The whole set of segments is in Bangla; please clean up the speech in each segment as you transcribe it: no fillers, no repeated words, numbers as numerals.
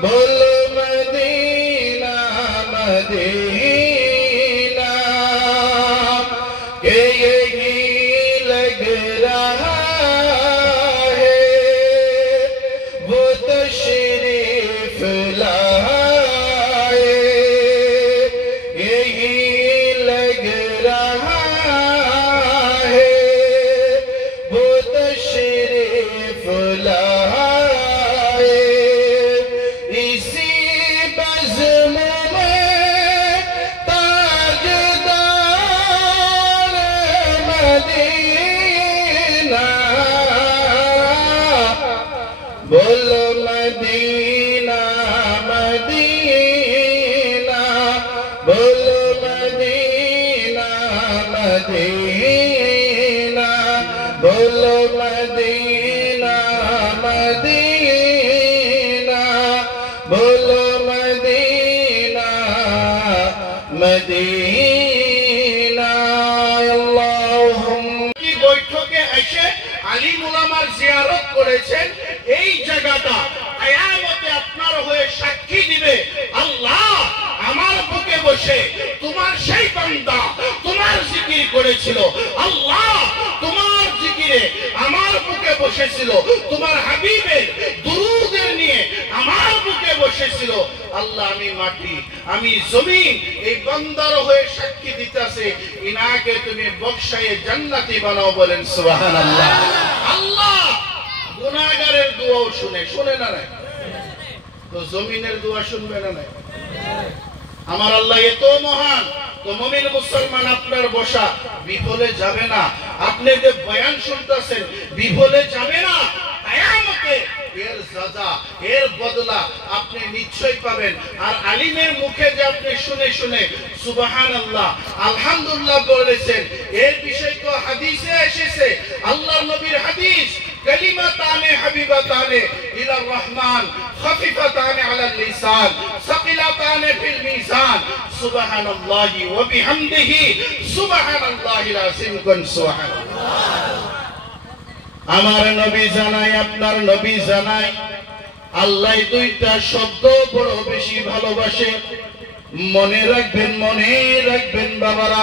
बोलो मदीना मदीना के यही लग रहा है वो तशरीफ लाए यही लग रहा है वो तशरीफ लाए इसी बज़्म में ताजदार मदीना बोलो मदीना मदीना बोलो मदीना मदीना बोलो मदीना मदीना बोलो मदीना मदीना अल्लाहुम्मा की বৈঠকে এসে আলিম উলামার জিয়ারত করেছেন এই জায়গাটা কিয়ামতে আপনার হয়ে সাক্ষী দিবে আল্লাহ আমার বুকে বসে তোমার সেই বান্দা তোমার জিকির করেছিল আল্লাহ তোমার জিকিরে আমার বুকে বসেছিল তোমার হাবিবের দুরূদের নিয়ে আমার বুকে বসেছিল আল্লাহ আমি মাটি আমি জমিন এই বান্দার হয়ে সাক্ষী দিতেছে ইনাকে তুমি বখশায়ে জান্নাতি বানাও বলেন সুবহানাল্লাহ আল্লাহ গুনাহগারের দোয়াও শুনে না না তো জমিনের দোয়া শুনবে না না আমার আল্লাহ এত মহান তো মুমিন মুসলমান আপনার বসা বিফলে যাবে না আপনি যে বয়ান শুনতেছেন বিফলে যাবে না কিয়ামতে এর সাজা এর বদলা আপনি নিশ্চয়ই পাবেন আর আলিমের মুখে যে আপনি শুনে শুনে সুবহানাল্লাহ আলহামদুলিল্লাহ বলেছেন এর বিষয় তো হাদিসে এসেছে আল্লাহর নবীর হাদিস কালিমাতানে হাবিবাতানে ইলার রহমান খাফিফাতানে আলাল লিসান সাকিলাতানে ফিল মিজান সুবহানাল্লাহি ওয়া বিহামদিহি সুবহানাল্লাহিল আযীম কুন সুবহানাল্লাহ আমার নবী জানাই আপনার নবী জানাই আল্লাহ দুইটা শব্দ বড় বেশি ভালোবাসে মনে রাখবেন বাবারা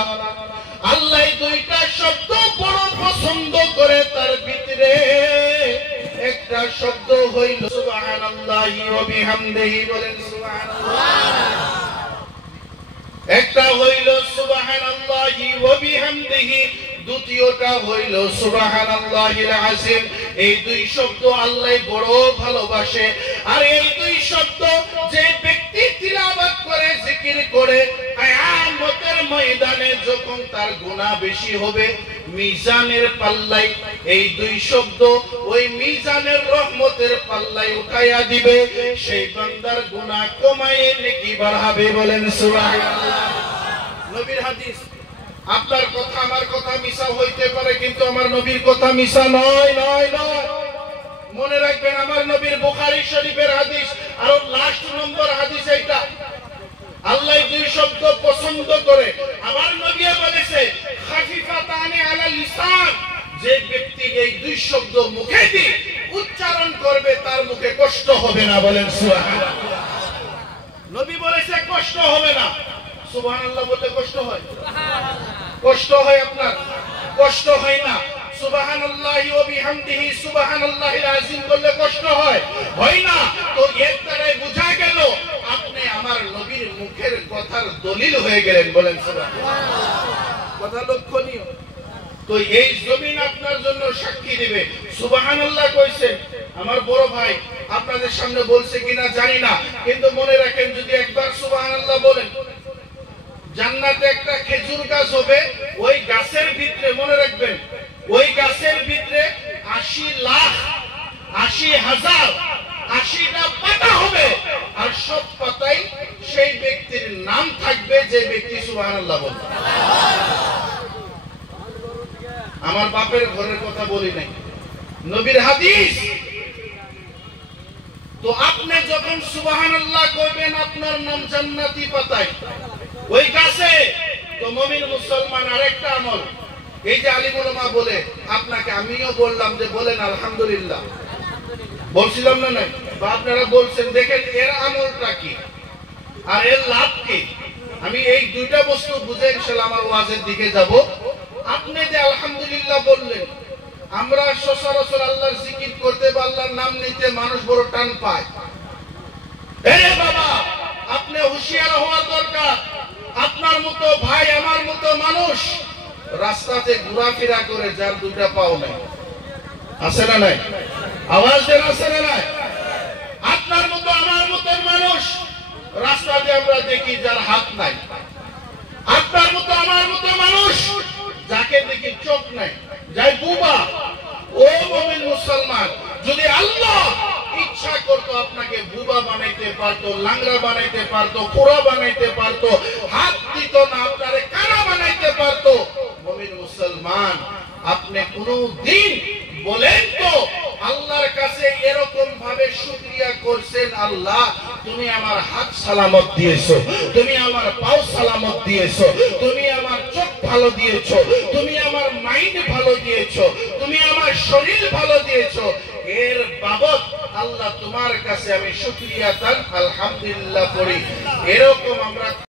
আল্লাহ দুইটা শব্দ বড় পছন্দ করে তার ভিতরে একটা শব্দ হইল সুবহানাল্লাহি ওয়া বিহামদিহি বলেন সুবহানাল্লাহ একটা হইল সুবহানাল্লাহি ওয়া বিহামদিহি দ্বিতীয়টা হইল সুবহানাল্লাহিল আযীম এই দুই শব্দ আল্লাহ বড় ভালোবাসে আর এই দুই শব্দ যে ব্যক্তি তিলাওয়াত করে জিকির করে কিয়ামতের ময়দানে যখন তার গুনাহ বেশি হবে মিজানের পাল্লাই এই দুই শব্দ ওই মিজানের রহমতের পাল্লাই উঠাইয়া দিবে সেই বান্দার গুনাহ কমায়ে নেকি বাড়াবে বলেন সুবহানাল্লাহ নবীর হাদিস আপনার কথা আমার কথা মিছা হইতে পারে কিন্তু আমার নবীর কথা মিছা নয় মনে রাখবেন আমার নবীর বুখারী শরীফের হাদিস আর লাস্ট নম্বর হাদিস এটা আল্লাহ দুই শব্দ পছন্দ করে আমার নবী বলেছে খাফিফাতানে আলাল লিসান যে ব্যক্তি এই দুই শব্দ মুখে দিয়ে উচ্চারণ করবে তার মুখে কষ্ট হবে না বলেন সুবহানাল্লাহ নবী বলেছে কষ্ট হবে না সুবহানাল্লাহ বলতে কষ্ট হয় কষ্ট হয় আপনার কষ্ট হয় না সুবহানাল্লাহি ওয়া বিহামদিহি সুবহানাল্লাহিল আযীম বললে কষ্ট হয় না তো এর দ্বারাই বোঝা গেল আপনি আমার নবীর মুখের কথার দলিল হয়ে গেলেন বলেন সুবহানাল্লাহ কথা লক্ষণীয় তো এই জমিন আপনার জন্য সাক্ষী দিবে সুবহানাল্লাহ কইছেন আমার বড় ভাই আপনাদের সামনে বলছে কিনা জানি না কিন্তু মনে রাখেন যদি একবার সুবহানাল্লাহ বলেন জান্নাতে একটা খেজুর গাছ হবে ওই গাছের ভিতরে মনে রাখবেন ওই গাছের ভিতরে 80 লাখ 80,000 80টা পাতা হবে আর সব পাতায় সেই ব্যক্তির নাম থাকবে যে ব্যক্তি সুবহানাল্লাহ বলবে আমার বাপের ঘরের কথা বলি নাই নবীর হাদিস তো আপনি যখন সুবহানাল্লাহ কইবেন আপনার নাম জান্নাতি পাতায় ওই গাছে তো মুমিন মুসলমান আরেকটা আমল এই যে আলিম উলামা বলে আপনাকে আমিও বললাম যে বলেন আলহামদুলিল্লাহ বলছিলাম না বা আপনারা বলছেন দেখেন এর আমলটা কি আর এর লাভ কি। আমি এই দুইটা বস্তু বুঝে ইনশাআল্লাহ আমার ওয়াজের দিকে যাব। আপনি যে আলহামদুলিল্লাহ বললেন, আমরা সচরাচর আল্লাহর জিকির করতে বা আল্লাহর নাম নিতে মানুষ বড় টান পায়। আরে বাবা, আপনি হুঁশিয়ার হওয়া দরকার। আপনার মতো ভাই, আমার মতো মানুষ রাস্তাতে ঘোরাফেরা করে যার দুইটা পাও নাই, আছে না নাই? আওয়াজ দেন, আছে না নাই? আপনার মতো আমার মতো মানুষ রাস্তাতে আমরা দেখি যার হাত নাই। আপনার মতো আমার মতো মানুষ যাকে দেখি চোখ নাই, যাই বুবা। ও মুমিন মুসলমান, যদি আল্লাহ ইচ্ছা করতো আপনাকে বুবা বানাইতে পারতো, লাংড়া বানাইতে পারতো, খোড়া বানাইতে পারতো, হাত দিত না, আপনারে কানা বানাইতে পারতো। মুমিন মুসলমান, আপনি কোনদিন বলেন তো আল্লাহর কাছে এরকম ভাবে শুকরিয়া করছেন, আল্লাহ তুমি আমার হাত সালামত দিয়েছো, তুমি আমার পাও সালামত দিয়েছো, তুমি আমার চোখ ভালো দিয়েছো, তুমি আমার মাইন্ড ভালো দিয়েছো, তুমি আমার শরীর ভালো দিয়েছো, এর বাবদ আল্লাহ তোমার কাছে আমি শুকরিয়া তার আলহামদুলিল্লাহ করি। এরকম আমরা